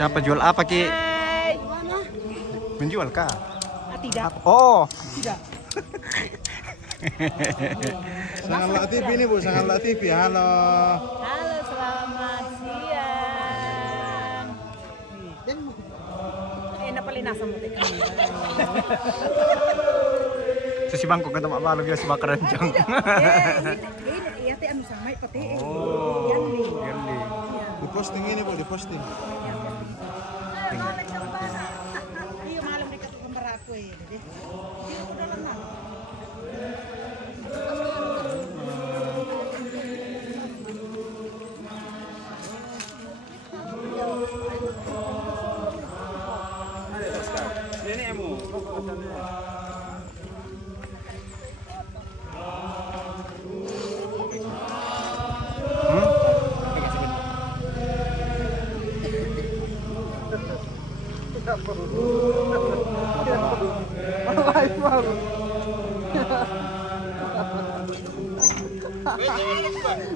Siapa jual apa Ki? Hai. Menjual kah? Tidak. Oh. Tidak. Sangat TV ini Bu, Sangat TV. Halo. Halo, selamat siang. Enak paling nasa mo teka. Sa bangko ka tama balog ya si Bakaranjang. Iya teh anu samai pati. Oh. Yan nih. Yan nih. Di posting ini Bu, di posting. Iya malam dekat gambar aku ya. Jadi udah lama. Ini emu.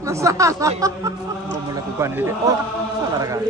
Masalah. Mau melakukan ini. Oh, salah kan?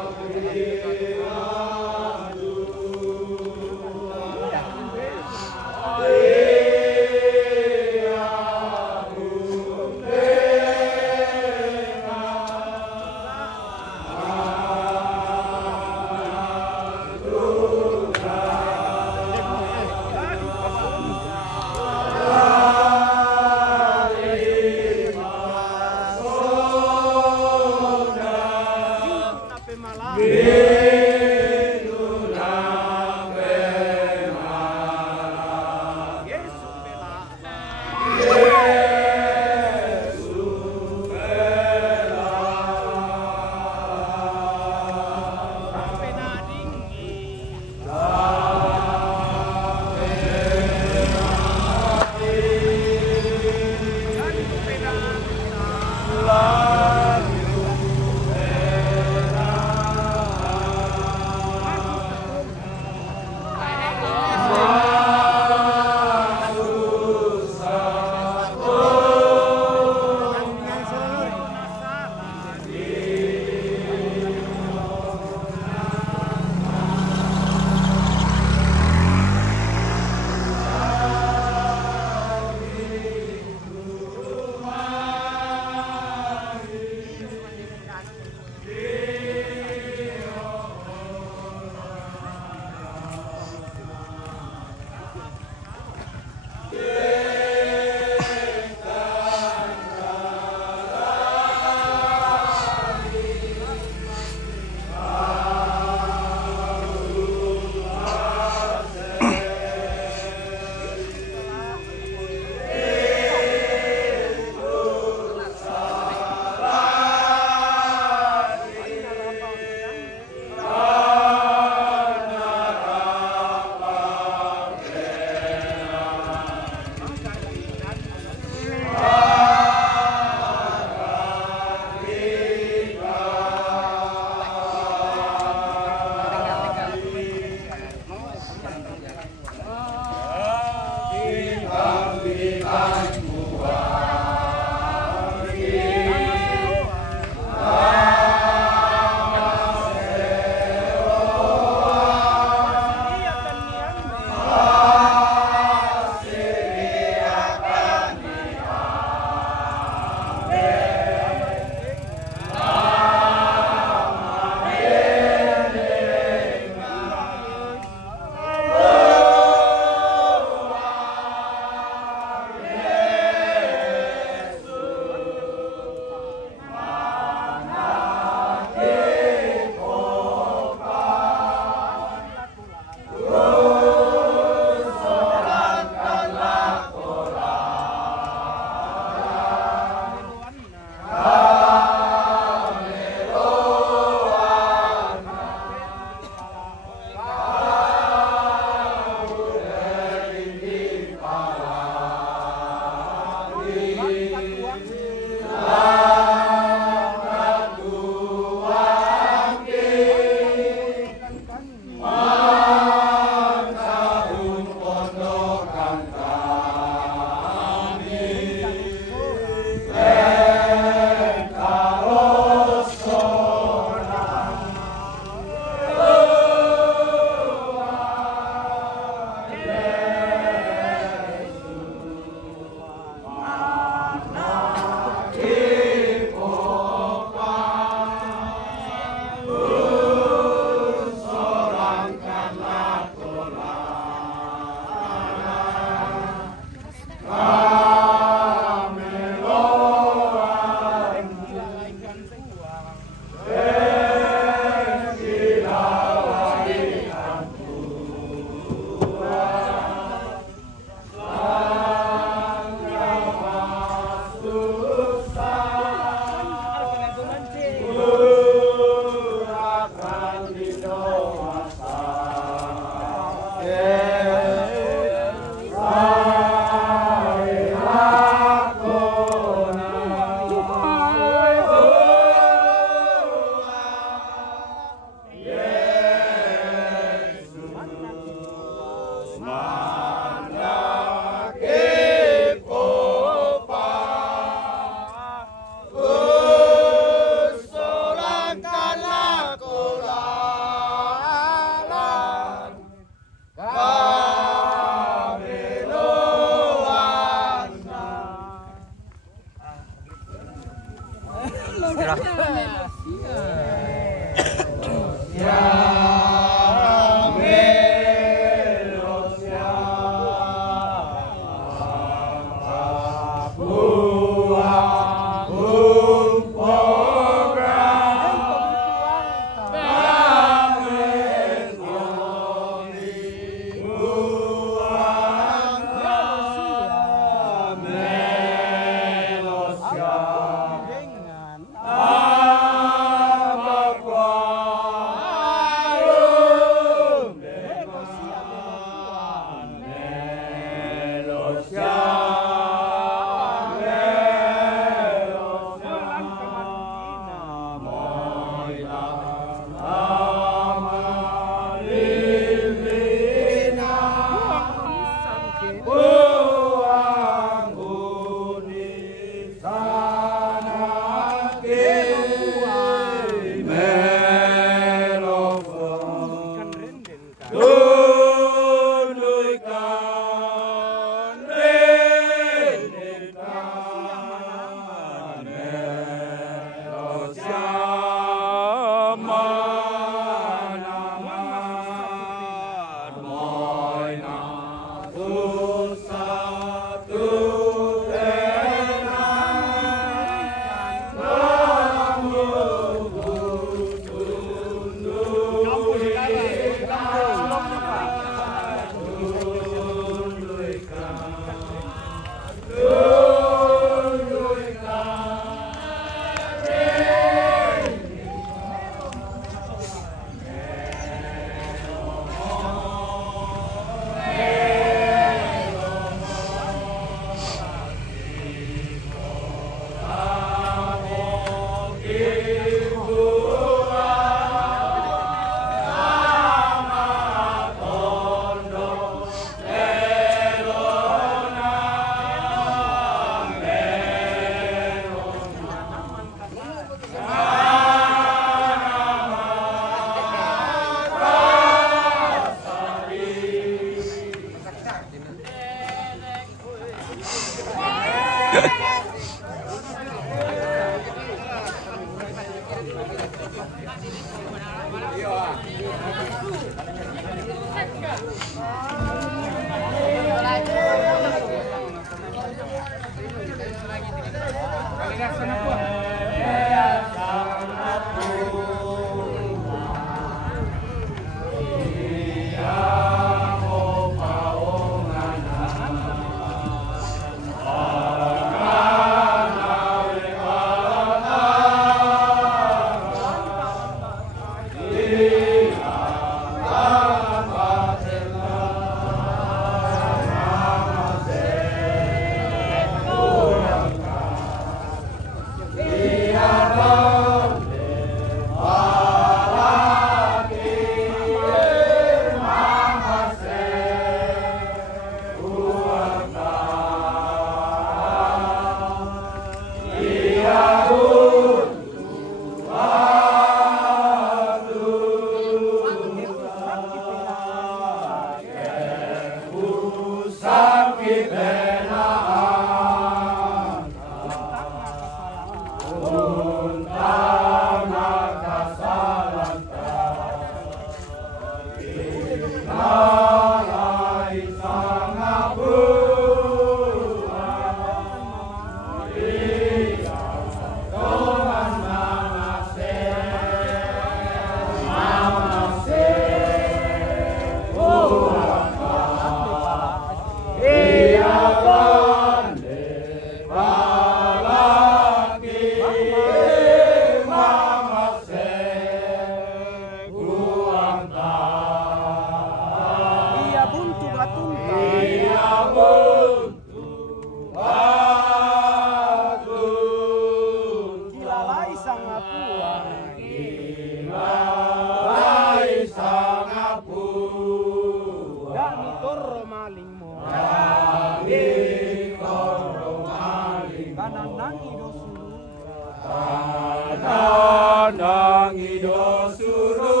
Nang ido suruga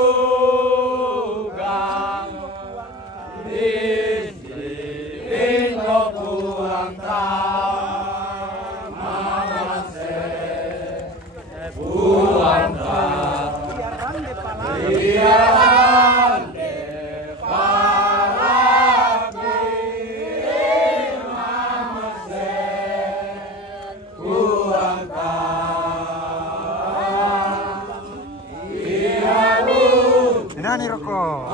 din lo puang ta mamase puang ta Nani rokok?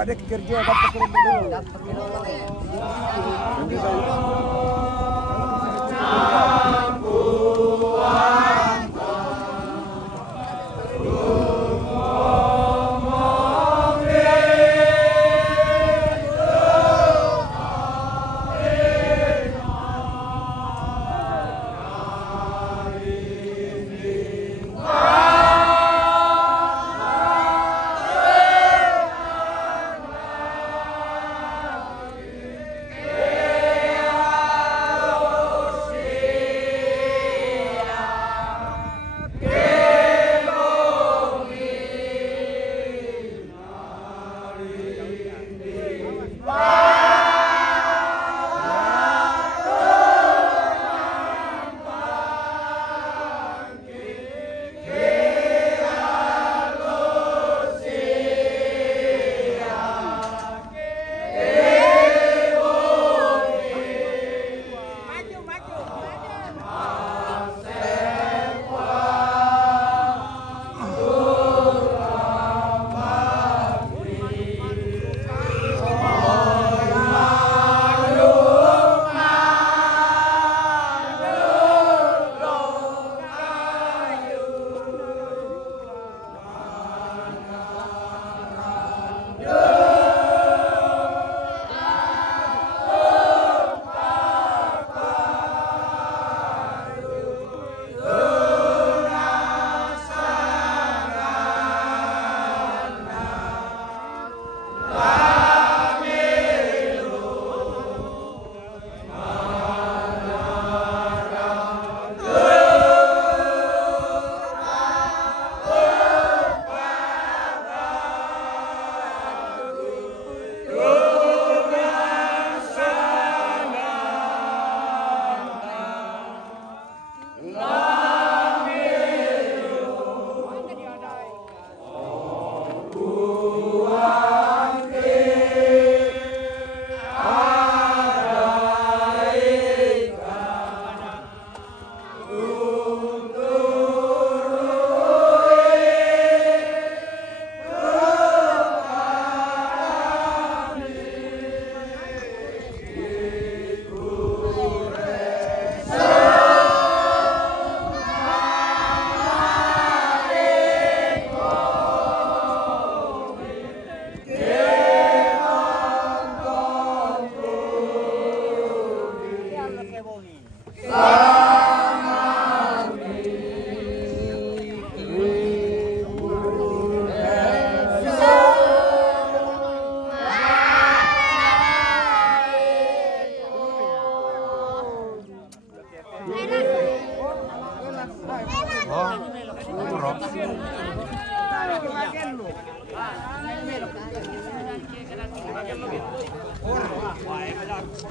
Ada kerja dapat kerja.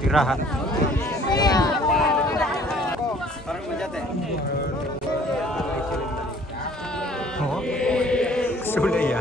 Istirahat. Oh, sudah ya.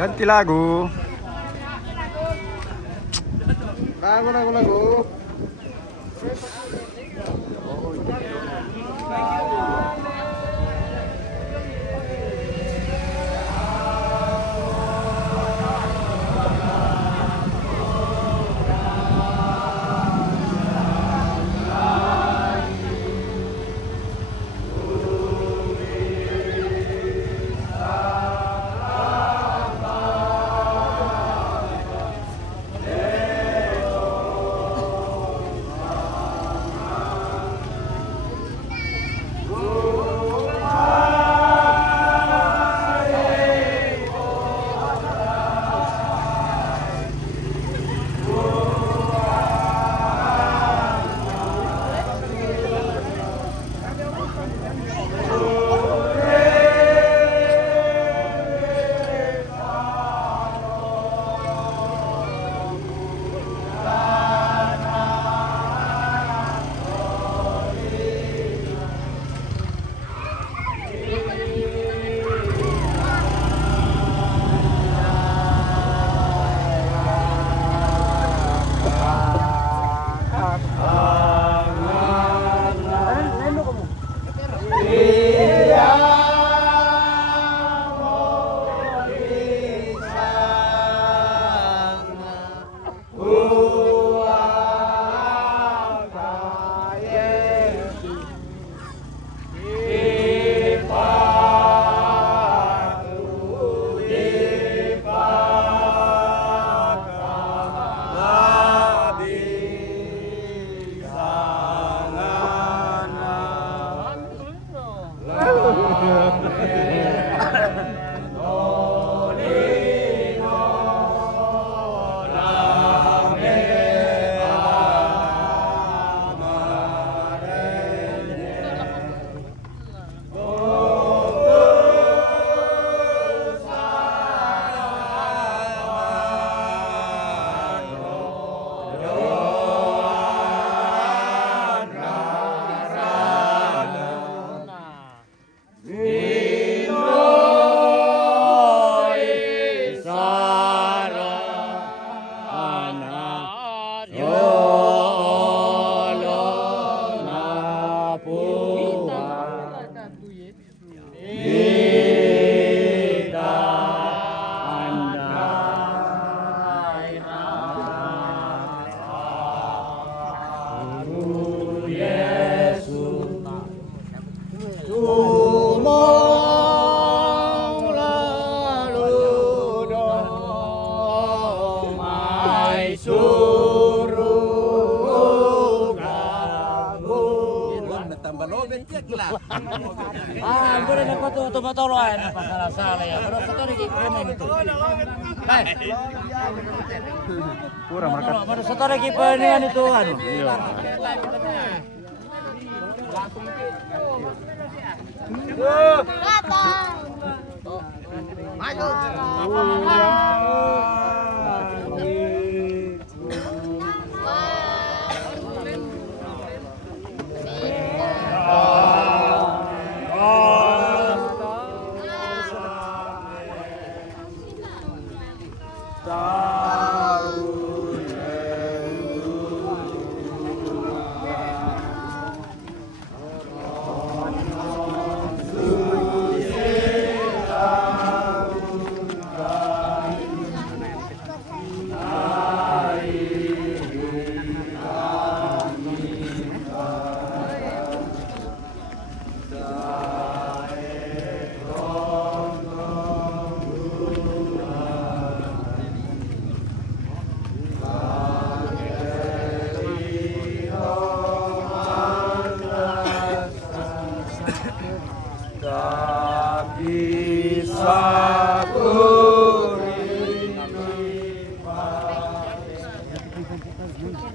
Ganti lagu. Lagu. Boleh dapat tuh matoloan apa salah ya. Kalau satu lagi penen itu. Kurang mereka. Kalau satu lagi penen itu anu. Iya.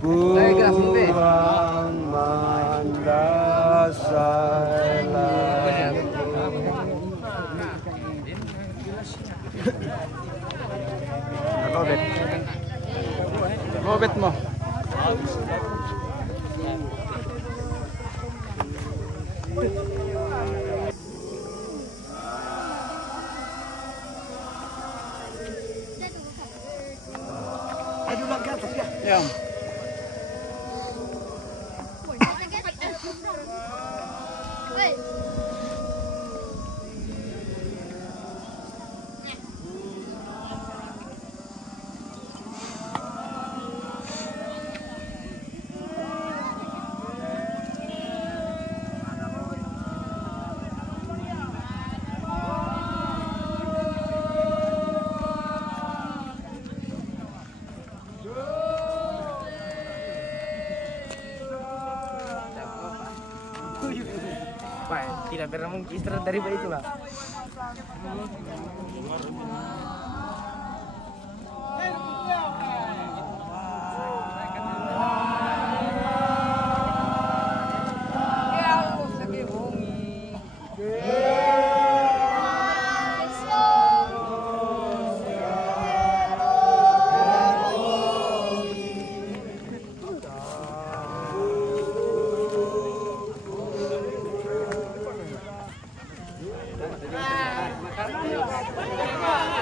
Buang mandasailah. Lobet mo. Ya. Pak, tidak pernah mungkin istirahat dari bayi itulah.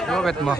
Lobet mo.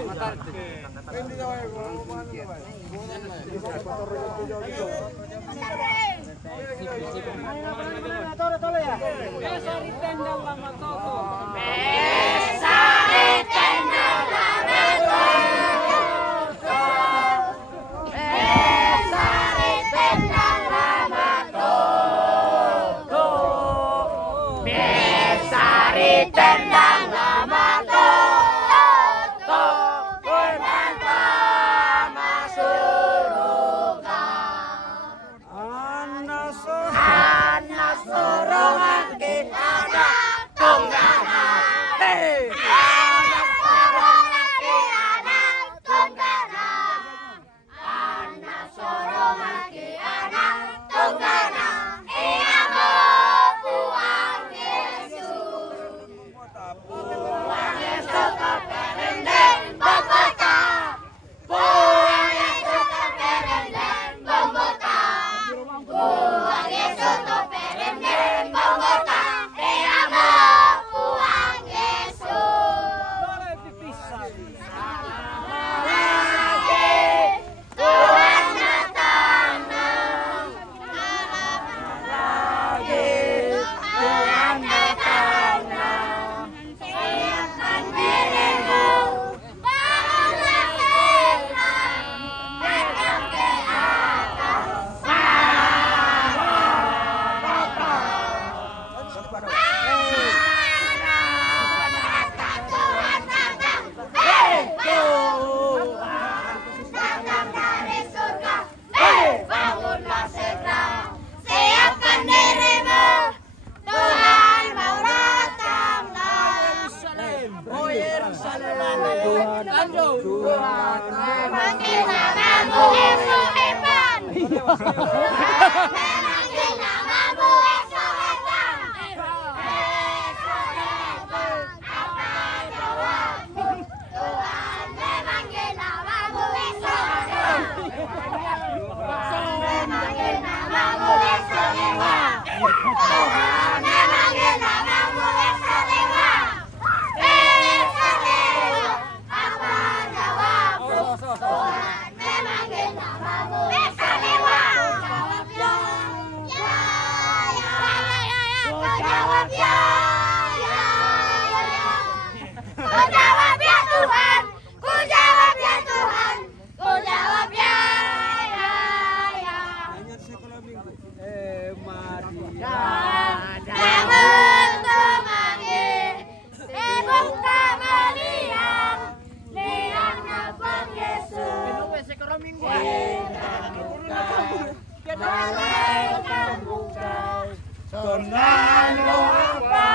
Sonaan lo apa?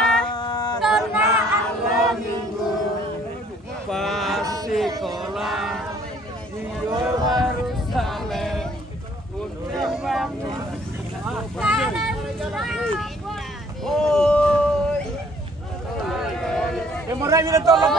Sonaan lo minggu. Kami na tolong.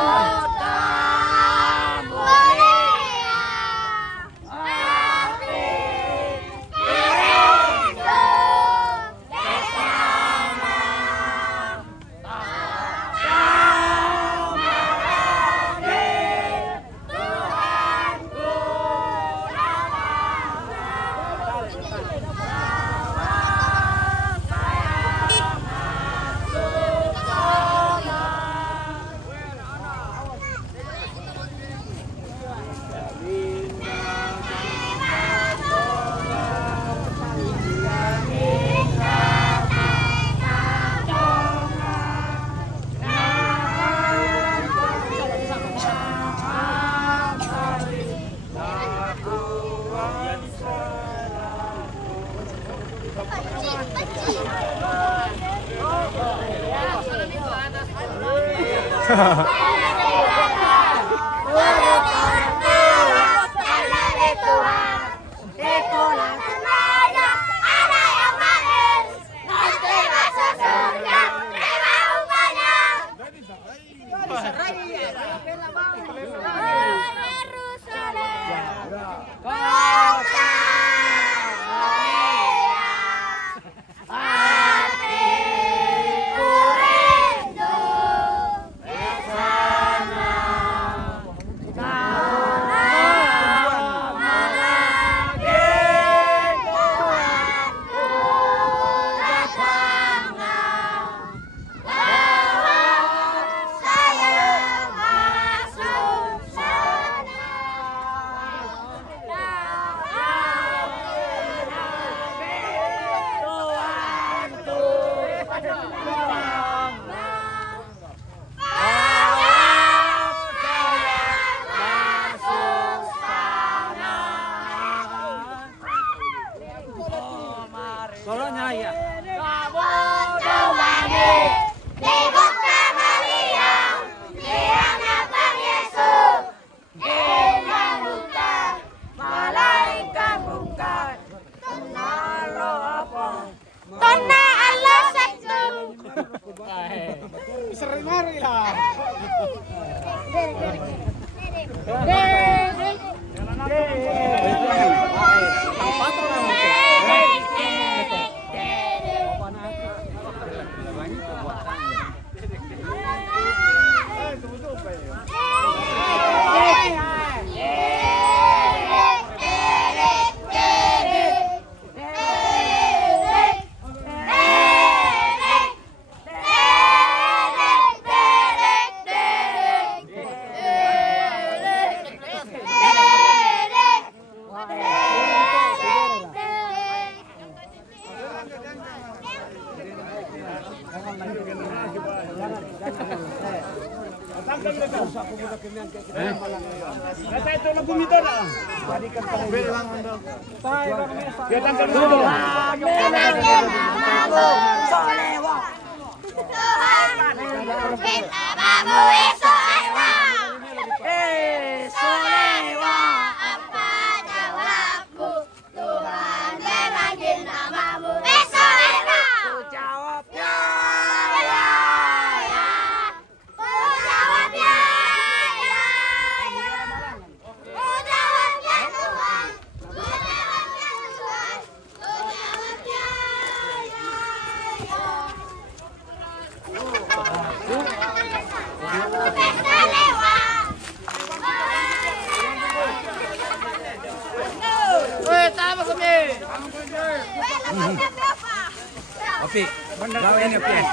Opi, gawin Opi.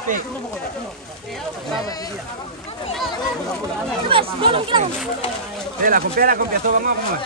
Opi. Pela, compia, todo vamos a comer.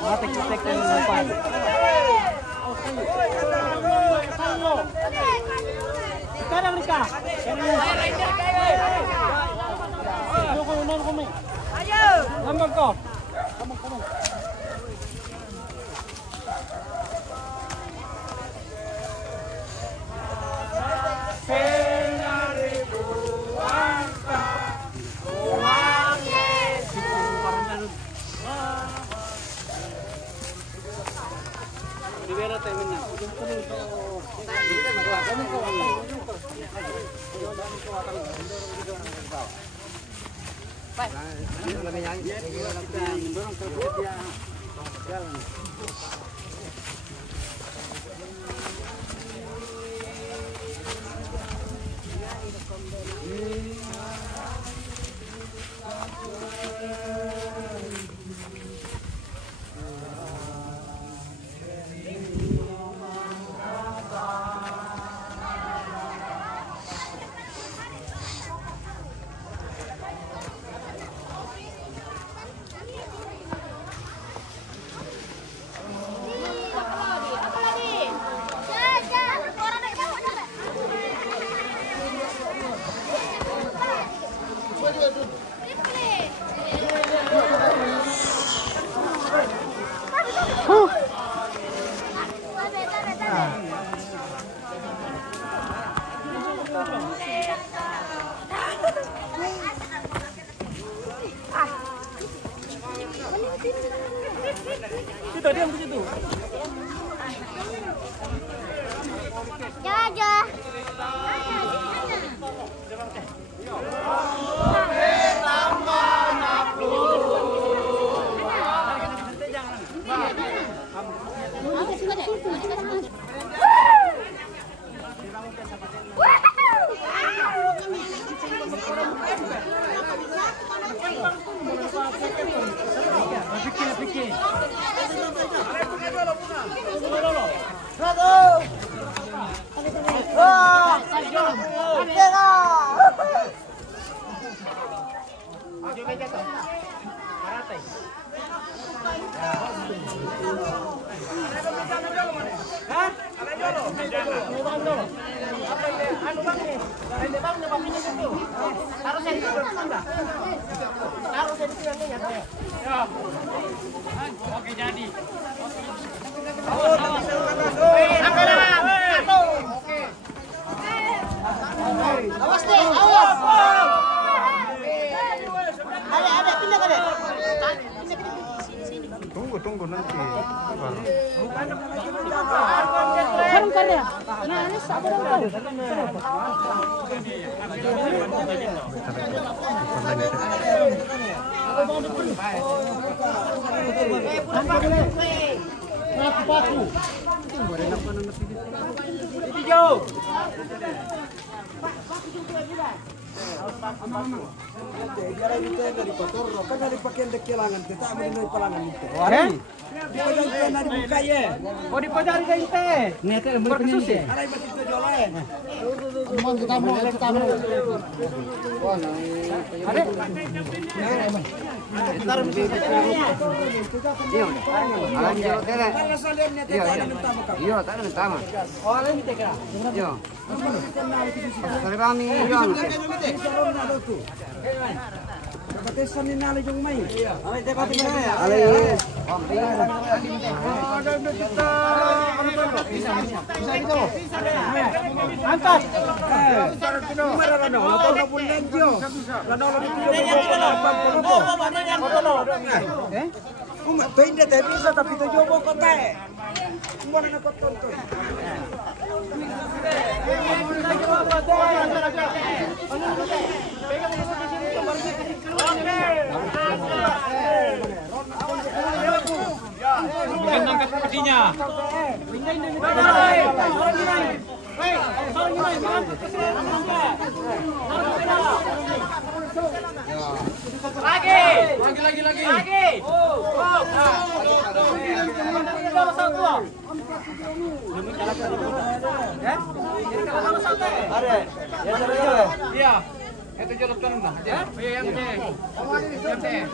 Matik-matik na lupan. Sekarang Rika. Ayo. Lambang kau. Situ diam di situ. Jaja. Oke jadi. Awas deh, awas. Ada pindah kan? Tunggu nanti. Harum kan ya? Nah, ini sabar kau. Paku. Hijau. Biar ini dari kotor, kan dari pakaian dekelangan, kita ambil dari palangan itu. Dipajang itu dari buka ya. Oh dipajari kain teh. Niatnya lembut penyusi. Ada yang masih jualan. Mau kita mau. Ada. Iya, tak ada tama. Oh ini teh kira. Iya. Dari kami iya. Ketesan ni nali jong mai. Amai teh pati mana ya? Ale. Angkat. Tidak bisa tapi tu jobo kota. Mana nak kota tu? Angkat petinya. Lagi. Ada. Ya, iya. Itu jolok tuan bang. Iya yang teh. Kamu ada di teh.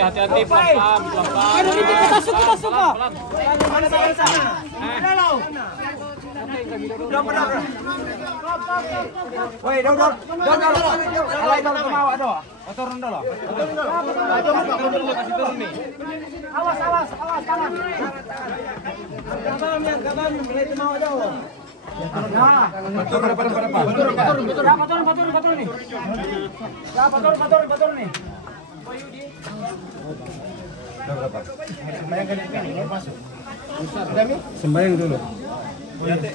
Hati-hati pelan-pelan. Aduh, kita suka. Woi, dor. Alai dor ke bawah do. Turun dulu. Kasih turun nih. Awas, tangan. Kapan mulai ke bawah do. Nah, betul nih. Ya, betul nih. Sembayang dulu.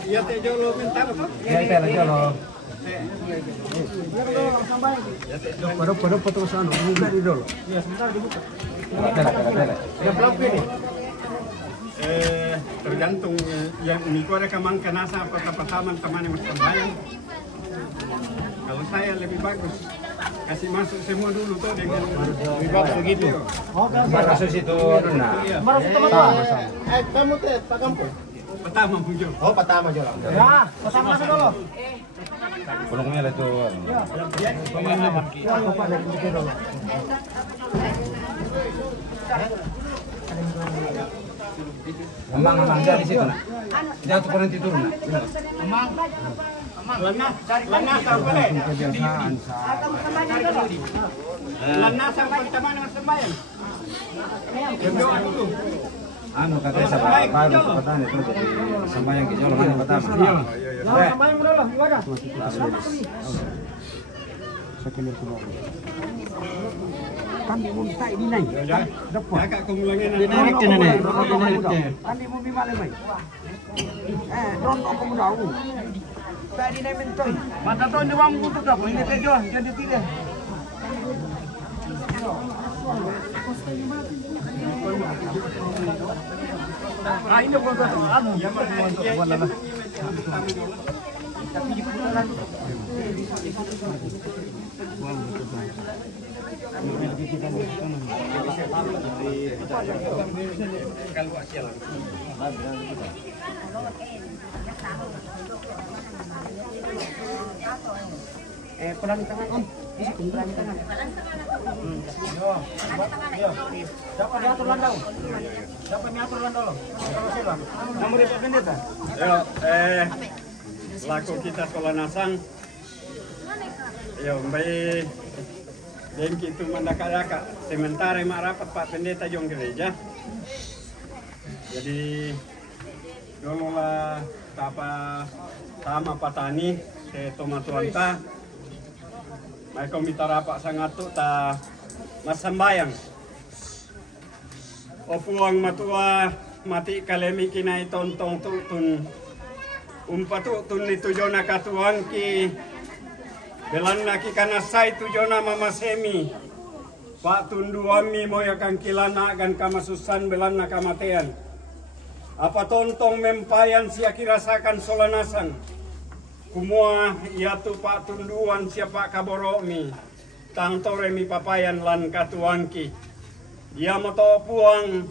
Ya teh jolo mental apa? Ya, itu jolo. Pada potong sana, buka di dulu. Ya, sebentar dibuka. Ya, belum ini. Tergantung yang Niko ada kamang kenasa apa taman teman yang sembahyang. Kalau saya lebih bagus kasih masuk semua dulu tuh dengan lebih bagus begitu. Oh, Masuk situ nah. Kamu teh Pak Kampung. Pertama muncul. Oh, pertama jalan. Ya, pasang masuk dulu. Kolongnya itu. Ya, Bapak dari situ dulu. Emang dia di situ nak. Dia tuh berhenti turun nak. Lana sampai. Lana sampai teman yang sembahyang. Berdoa dulu. Anu katanya sahabat baru pertama itu jadi sembahyang ke jolong yang pertama. Iya. Sembahyang dulu, gimana? Kami mau minta ini naik. Dapat. Kakak kumulangnya Dinaik ke nenek. Kami mau bima lemai. Don aku mau tahu. Tadi naik mentoi. Mata tuh di bawah untuk dah. Ini kejo, jadi tidak. Ah ini bukan anu. Ya bukan lah. Pelan di tangan om. Pelan di tangan. Dapat diatur landau. Nomor itu pendeta. Laku kita sekolah nasang. Yo, baik. Dengki itu mandaka-daka. Sementara mak rapat Pak Pendeta jong gereja. Jadi dulu lah sama patani se tomatuanta. Mereka minta rapat sangat tu ta mas sembayang. Opuang matua mati kalemi kinai tontong tutun. Umpatu tun itu jona katuang ki belan naki kana sai tu jona mama semi. Pak tunduami moya kang kilana gan kamasusan belan nakamatean. Apa tontong mempayan sia kirasakan solanasan. Kumua ia tu Pak tunduan siapa kaboromi. Tang tore mi papayan lan katuangki. Ia moto puang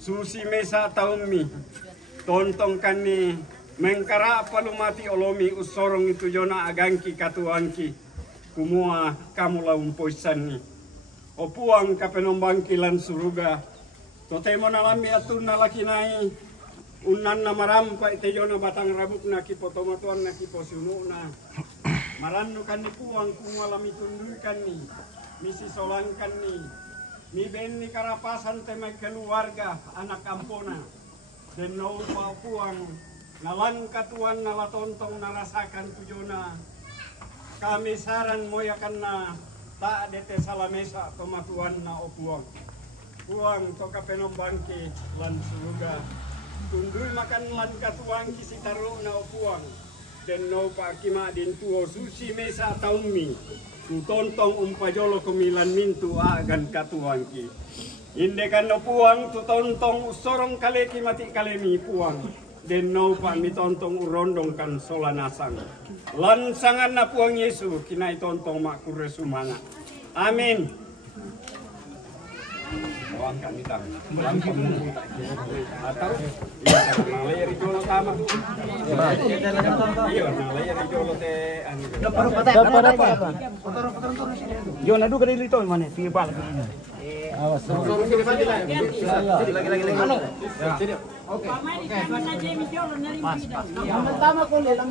susi mesa taumi. Tontong kani mengkara palumati olomi usorong itu jona agangki katuangki. Kumua kamu laumpoisan ni. Opuang kapenombangki lan suruga. Totemo nalami atun nalakinai. Unan na marampa ite jona batang rabuk na kipotomatuan na kiposunu na. Maranu kan ni puang kumua lami tunduikan ni. Misi solangkan ni. Mi ben ni karapasan temay keluarga anak kampona. Den no puang nalan katuan nalatontong narasakan tujona. Kami saran mo yakan na ta dete salamesa pemakuan na opuang. Puang toka penombangki lan suluga. Tundui makan lan katuang kisi taruh na opuang. Den no pa kima din tuo susi mesa taumi. Tu tontong umpajolo kemilan mintu agan katuang ki. Indekan no puang tu tontong usorong kaleki mati kalemi puang. Den no pa mi tontong urondong kan solanasang. Lan sangan na puang Yesu kinai tontong makure sumanga. Amin. Puang kami tang. Atau nalayar jolo tama. Iyo nalayar jolo te ani. Dapat. Yo nadu kada dito mana? Sige pala. Awas. Lagi. Ano? Sini. Oke. Mas. Tama ko le lang.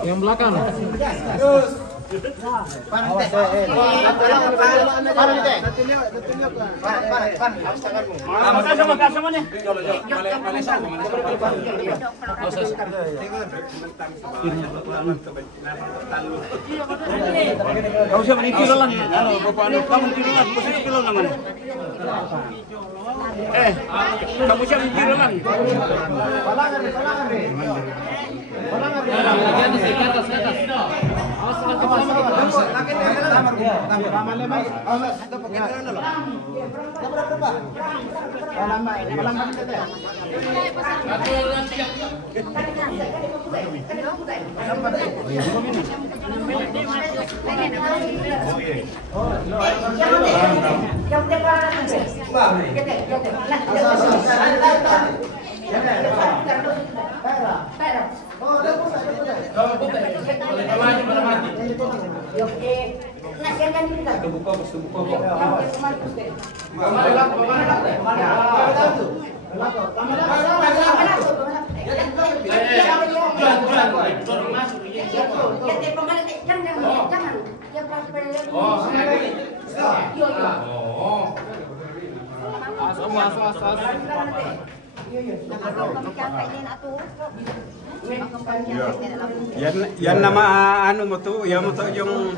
Yang belakang. Kau siapa ni kilo lang? Ano, bapak anu kamu kilo lang, posisi kilo naman. Kamu siapa ni kilo lang? Palangan. Lagi di atas. Yan nama anu mo tu, ya mo tu yung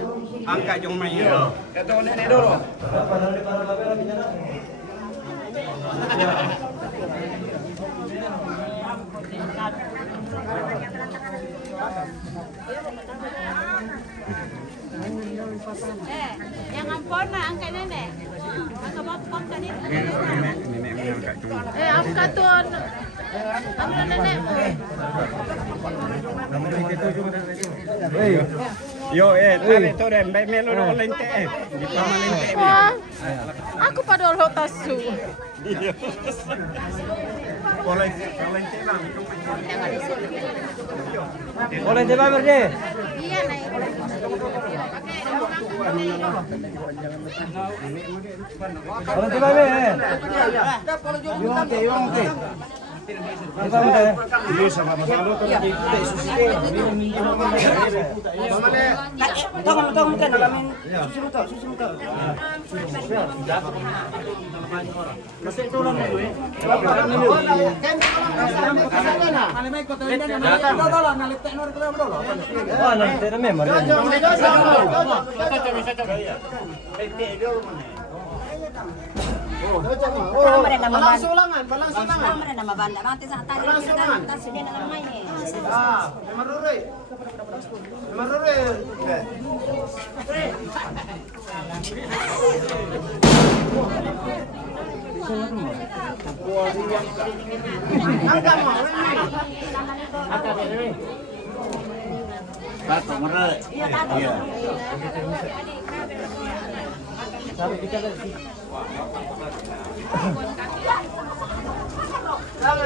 angka yung may. Ito nenek dulu. Yang ampona angka nenek. Angka bapak kan itu. Nenek mengangkat tu. Angka tuan. Angka nenek. Yo tarik tu den, baik melo do lente di pamalente. Aku pada lo tasu. Boleh lente bang. Boleh coba berde. Iya naik. Boleh coba be. Yo oke. Ini sama masalah tu lagi susi. Tong kan alamin susi muta. Masih tolong dulu eh.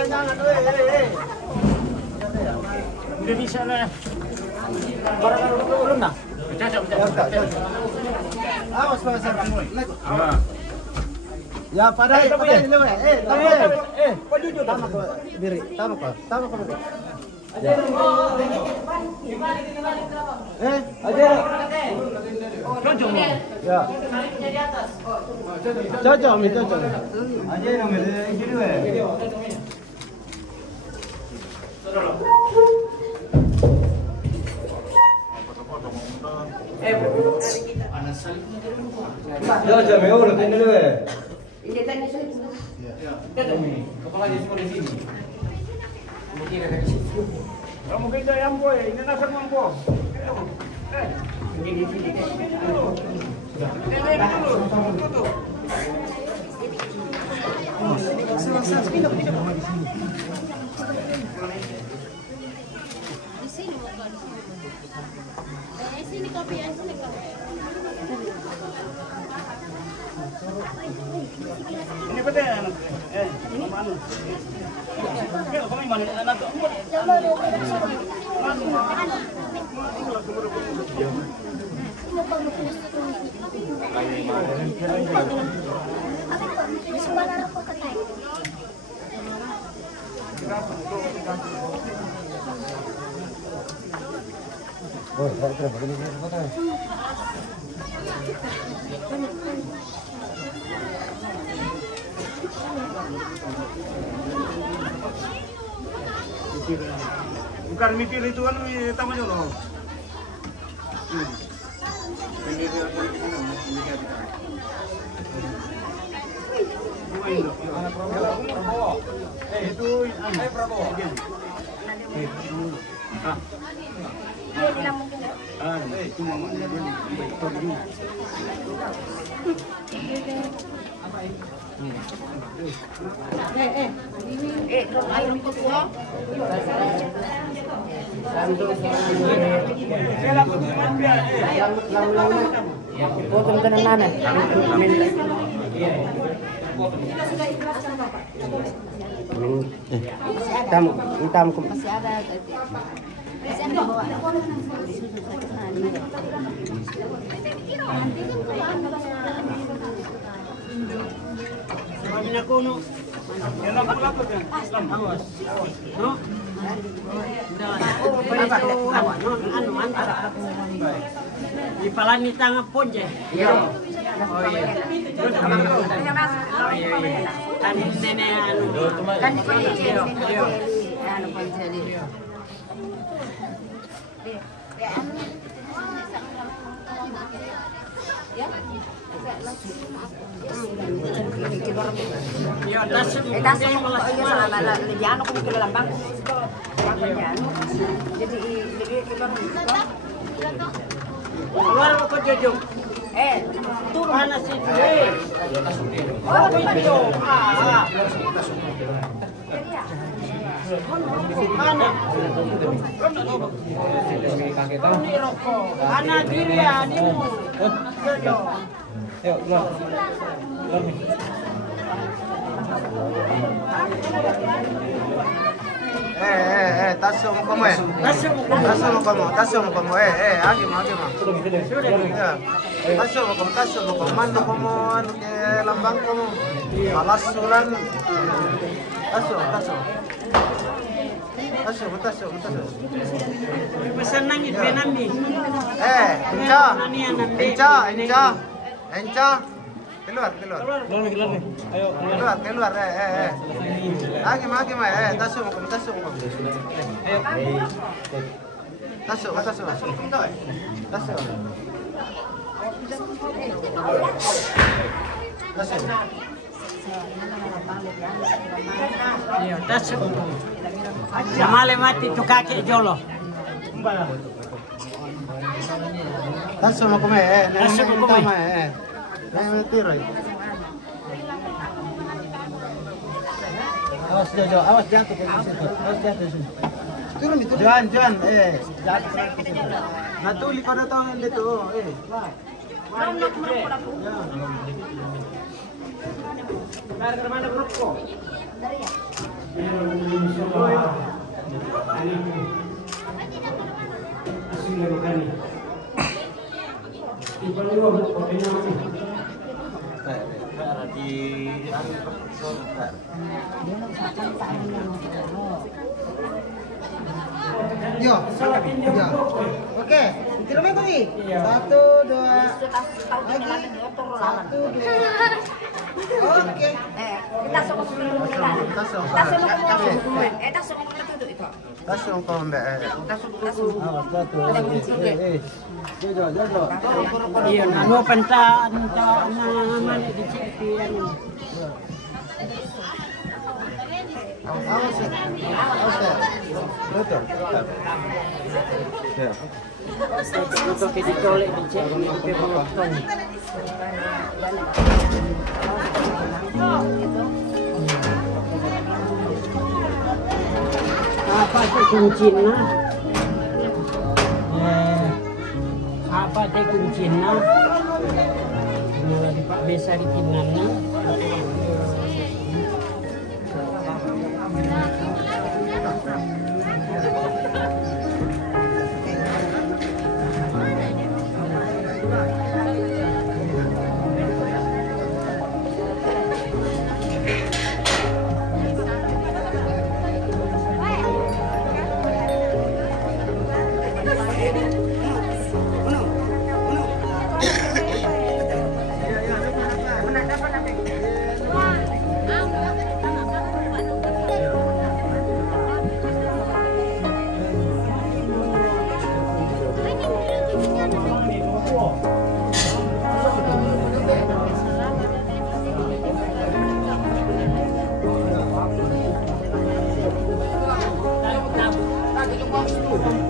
Jangan, udah bisa lah. Barang belum dah. Awas pasar. Ya pada itu kau jujur. Tama ko beri. Cocok mo? Ya. Cocok mi, cocok. Aja yang mi, ini dua. Cocok mi, urut ini dua. Ini tadi saya. Kepala di sini. Kamu kita yang boy, ini nasa mo po. Sini kopi ya, sini kopi. Ini betul anak. Mana? Kamu mana anak? Oh, saya begini foto. Bukan mikir itu kan tamanya loh. Itu Prabowo. Dia bilang mungkin. Potong ke mana? Hitam Masih ada. Masih ada bawa. Ipalani tanga ponje. Iya. Oh iya. Kan nenek anu. Kan ponje. Anu ponje. Ya. Iya, tas Liano kung kilalambang. Jadi keluar ke Jojong. Turun mana sih? Oh, itu. Mana? Ini rokok. Anak diri ya, ini. Yuk, keluar. Tasu mo kamu tasu mo kamu, agi mo. Ya, tasu mo kamu, mando kamu, anu ke lambang kamu, malas sulan, tasu. Pesan nangit benami. Enca. Keluar. Ayo, keluar. Agi ma, tasu mo kamu. Tasu. Iya, tas. Jamale mati tu kakek jolo. Tasu mo kamu, Tasu mo kamu. Tiroy. Awas Jojo, awas jatuh ke situ. Turun itu. Juan, jatuh ke situ. Natuli ko datang dito, Dari mana grup ko? Dari ya. Tiga. Oke, tiga tadi. 1, 2. Lagi. 1, 2. Oke. Tasok ko dulu kita. Tasok ko tasok ko dulu itu. Tasok ko mbak. Awas jatuh. Jojo. Iya, nano penta mana di cipi anu. Awas. Betul. Ya. Untuk ke ditolek di cipi pe potong. Apa itu kuncinya? Apa itu kuncinya? Di Pak Desa di Kinana.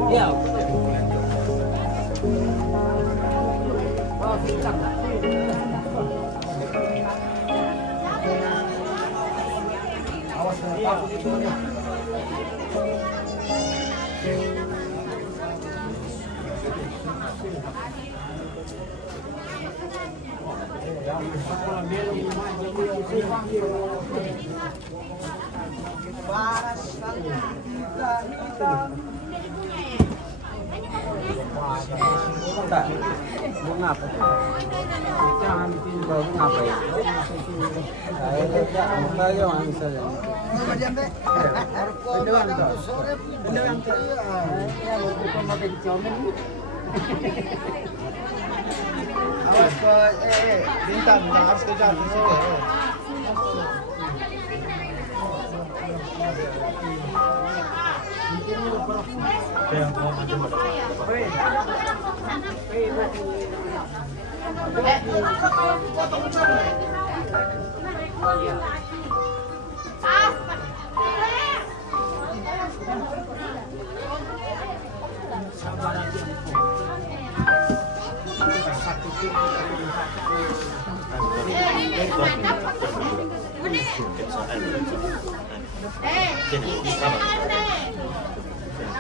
Ya. Tak. Mengapa? Jangan tinggal mengapa ya? Saya tidak saya yang saya. Awas kok, bintang harus kejar di situ.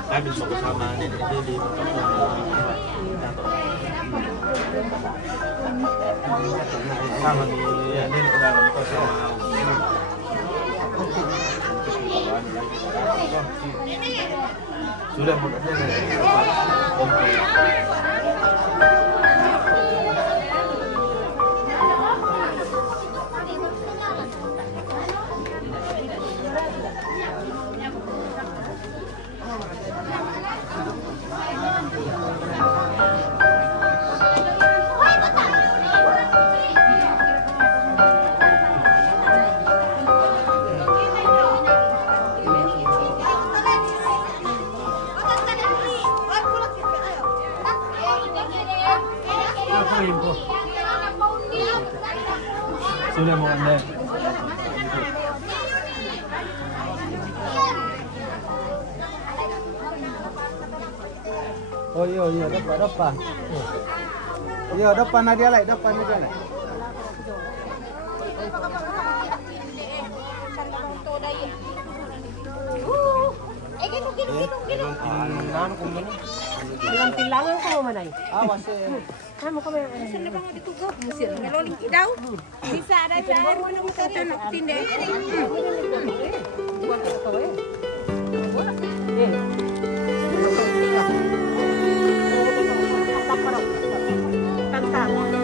Kami sama-sama di sama di dalam kota sudah sudah mau anda. Oh iya depan. Iya depan dia lah. Tilang-tilangan ko man ay. Awas Kamu ko man. Saan ba nga ditugaw? Musir. Ngeloling daw. Bisa ada sa mo nang tatanok tinde. Buat ko eh. Tantang.